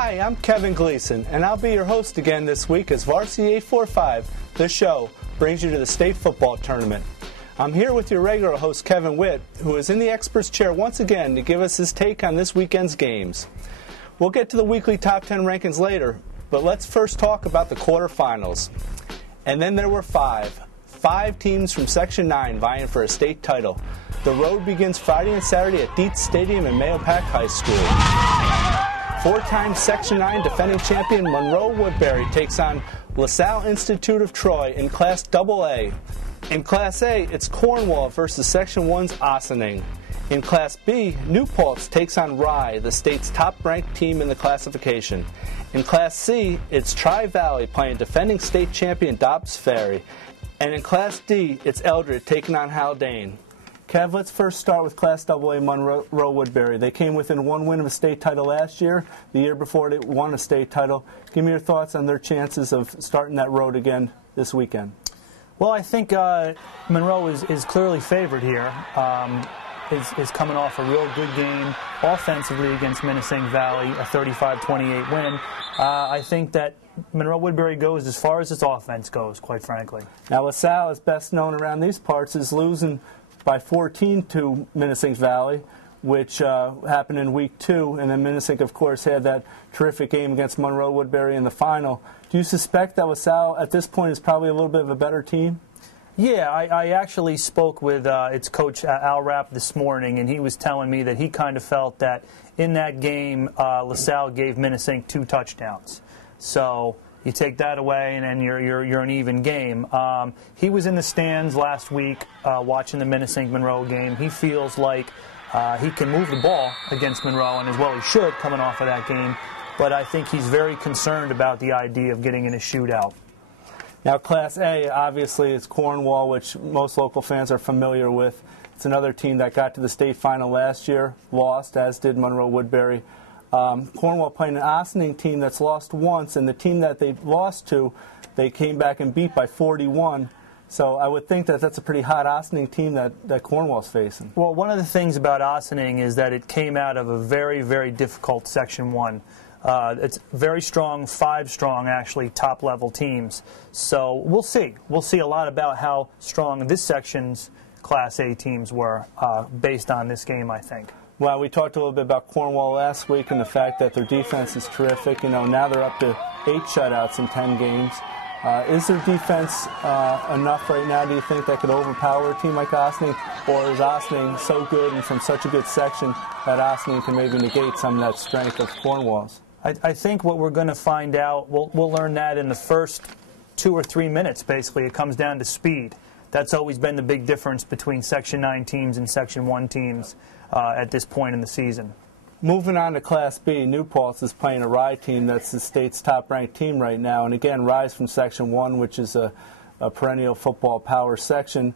Hi, I'm Kevin Gleason, and I'll be your host again this week as Varsity 845, the show, brings you to the state football tournament. I'm here with your regular host, Kevin Witt, who is in the expert's chair once again to give us his take on this weekend's games. We'll get to the weekly top 10 rankings later, but let's first talk about the quarterfinals. And then there were five teams from Section 9 vying for a state title. The road begins Friday and Saturday at Dietz Stadium in Mahopac High School. Four-time Section 9 defending champion Monroe Woodbury takes on LaSalle Institute of Troy in Class AA. In Class A, it's Cornwall versus Section 1's Ossining. In Class B, New Paltz takes on Rye, the state's top-ranked team in the classification. In Class C, it's Tri-Valley playing defending state champion Dobbs Ferry. And in Class D, it's Eldred taking on Haldane. Kev, let's first start with Class AA Monroe Woodbury. They came within one win of a state title last year. The year before, they won a state title. Give me your thoughts on their chances of starting that road again this weekend. Well, I think Monroe is clearly favored here. Is coming off a real good game offensively against Menacing Valley, a 35-28 win. I think that Monroe Woodbury goes as far as its offense goes, quite frankly. Now, LaSalle is best known around these parts as losing by 14 to Menacing Valley, which happened in week 2, and then Menacing, of course, had that terrific game against Monroe Woodbury in the final. Do you suspect that LaSalle, at this point, is probably a little bit of a better team? Yeah, I actually spoke with its coach, Al Rapp, this morning, and he was telling me that he kind of felt that in that game, LaSalle gave Menacing 2 touchdowns. So you take that away, and then you're an even game. He was in the stands last week watching the Menacing-Monroe game. He feels like he can move the ball against Monroe, and as well he should, coming off of that game. But I think he's very concerned about the idea of getting in a shootout. Now, Class A, obviously, is Cornwall, which most local fans are familiar with. It's another team that got to the state final last year, lost, as did Monroe Woodbury. Cornwall playing an Ossining team that's lost once, and the team that they lost to, they came back and beat by 41. So I would think that that's a pretty hot Ossining team that Cornwall's facing. Well, one of the things about Ossining is that it came out of a very, very difficult Section 1. It's very strong, 5 strong, actually, top-level teams. So we'll see. We'll see a lot about how strong this section's Class A teams were based on this game, I think. Well, we talked a little bit about Cornwall last week and the fact that their defense is terrific. You know, now they're up to 8 shutouts in 10 games. Is their defense enough right now, do you think, that could overpower a team like Ossining? Or is Ossining so good and from such a good section that Ossining can maybe negate some of that strength of Cornwall's? I think what we're going to find out, we'll learn that in the first 2 or 3 minutes, basically. It comes down to speed. That's always been the big difference between Section 9 teams and Section 1 teams at this point in the season. Moving on to Class B, New Paltz is playing a Rye team that's the state's top-ranked team right now. And again, Rye's from Section 1, which is a perennial football power section.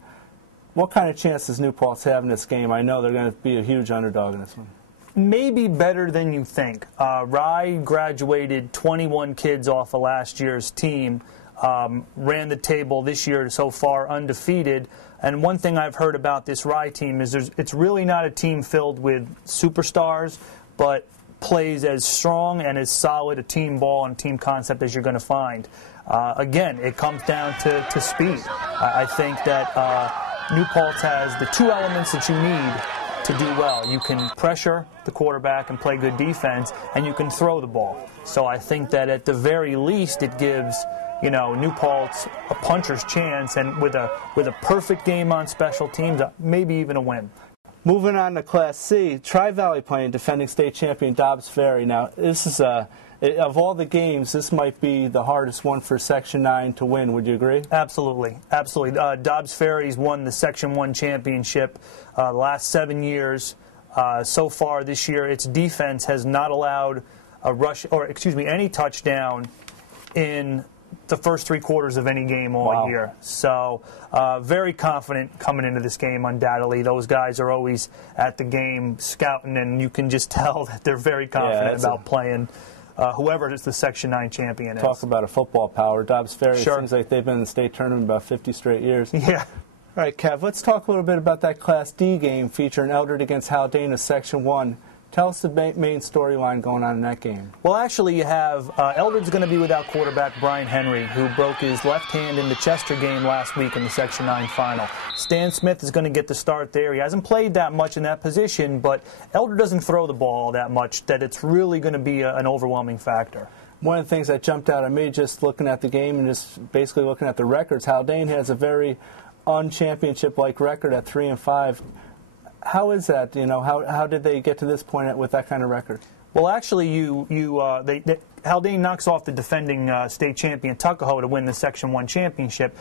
What kind of chance does New Paltz have in this game? I know they're going to be a huge underdog in this one. Maybe better than you think. Rye graduated 21 kids off of last year's team, ran the table this year so far undefeated. And one thing I've heard about this Rye team is it's really not a team filled with superstars, but plays as strong and as solid a team ball and team concept as you're going to find. Again, it comes down to speed. I think that New Paltz has the 2 elements that you need to do well. You can pressure the quarterback and play good defense, and you can throw the ball. So I think that at the very least it gives, you know, New Paltz a puncher's chance, and with a perfect game on special teams, maybe even a win. Moving on to Class C, Tri-Valley playing defending state champion Dobbs Ferry. Now, this is of all the games, this might be the hardest one for Section 9 to win. Would you agree? Absolutely. Absolutely. Dobbs Ferry's won the Section 1 championship the last 7 years. So far this year, its defense has not allowed any touchdown in the first 3 quarters of any game all year. So very confident coming into this game, undoubtedly. Those guys are always at the game scouting, and you can just tell that they're very confident about playing whoever is the Section 9 champion is. Talk about a football power. Dobbs Ferry, sure. It seems like they've been in the state tournament about 50 straight years. Yeah. All right, Kev, let's talk a little bit about that Class D game featuring Eldred against Haldane of Section 1. Tell us the main storyline going on in that game. Well, actually, you have Eldred's going to be without quarterback Brian Henry, who broke his left hand in the Chester game last week in the Section 9 final. Stan Smith is going to get the start there. He hasn't played that much in that position, but Eldred doesn't throw the ball that much that it's really going to be an overwhelming factor. One of the things that jumped out at me just looking at the game and just basically looking at the records, Haldane has a very unchampionship-like record at 3-5. How is that? You know, how did they get to this point with that kind of record? Well, actually, Haldane knocks off the defending state champion Tuckahoe to win the Section 1 championship.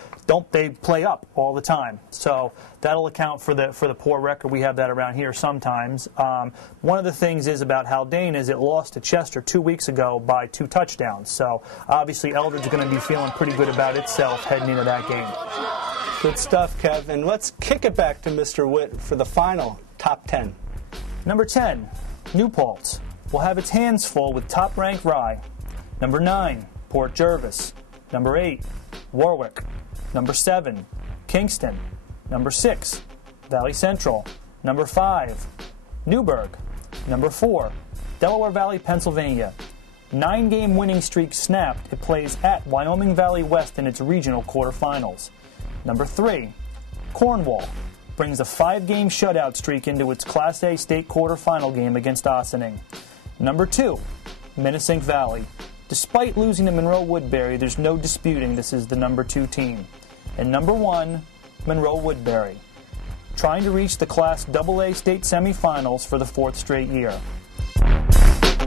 They play up all the time, so that'll account for the poor record. We have that around here sometimes. One of the things is about Haldane is it lost to Chester 2 weeks ago by 2 touchdowns. So obviously, Eldred's going to be feeling pretty good about itself heading into that game. Good stuff, Kev. And let's kick it back to Mr. Witt for the final top 10. Number 10, New Paltz will have its hands full with top-ranked Rye. Number 9, Port Jervis. Number 8, Warwick. Number 7, Kingston. Number 6, Valley Central. Number 5, Newburgh. Number 4, Delaware Valley, Pennsylvania. 9-game winning streak snapped. It plays at Wyoming Valley West in its regional quarterfinals. Number 3, Cornwall brings a 5-game shutout streak into its Class A state quarterfinal game against Ossining. Number 2, Minnesink Valley. Despite losing to Monroe Woodbury, there's no disputing this is the number 2 team. And number 1, Monroe Woodbury, trying to reach the Class AA state semifinals for the 4th straight year.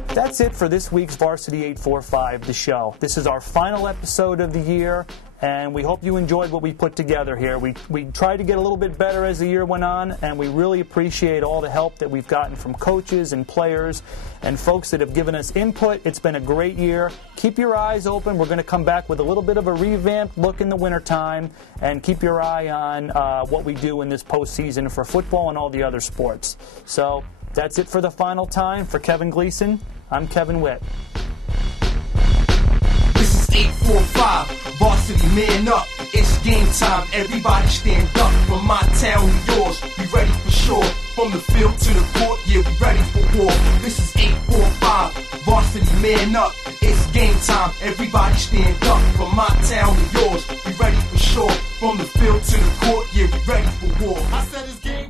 That's it for this week's Varsity 845, the show. This is our final episode of the year, and we hope you enjoyed what we put together here. We tried to get a little bit better as the year went on, and we really appreciate all the help that we've gotten from coaches and players and folks that have given us input. It's been a great year. Keep your eyes open. We're going to come back with a little bit of a revamped look in the wintertime, and keep your eye on what we do in this postseason for football and all the other sports. So that's it for the final time. For Kevin Gleason, I'm Kevin Witt. This is 845, varsity man up. It's game time, everybody stand up. From my town to yours, we ready for sure. From the field to the court, yeah, we ready for war. This is 845, varsity man up. It's game time, everybody stand up. From my town to yours, we ready for sure. From the field to the court, yeah, we ready for war. I said it's game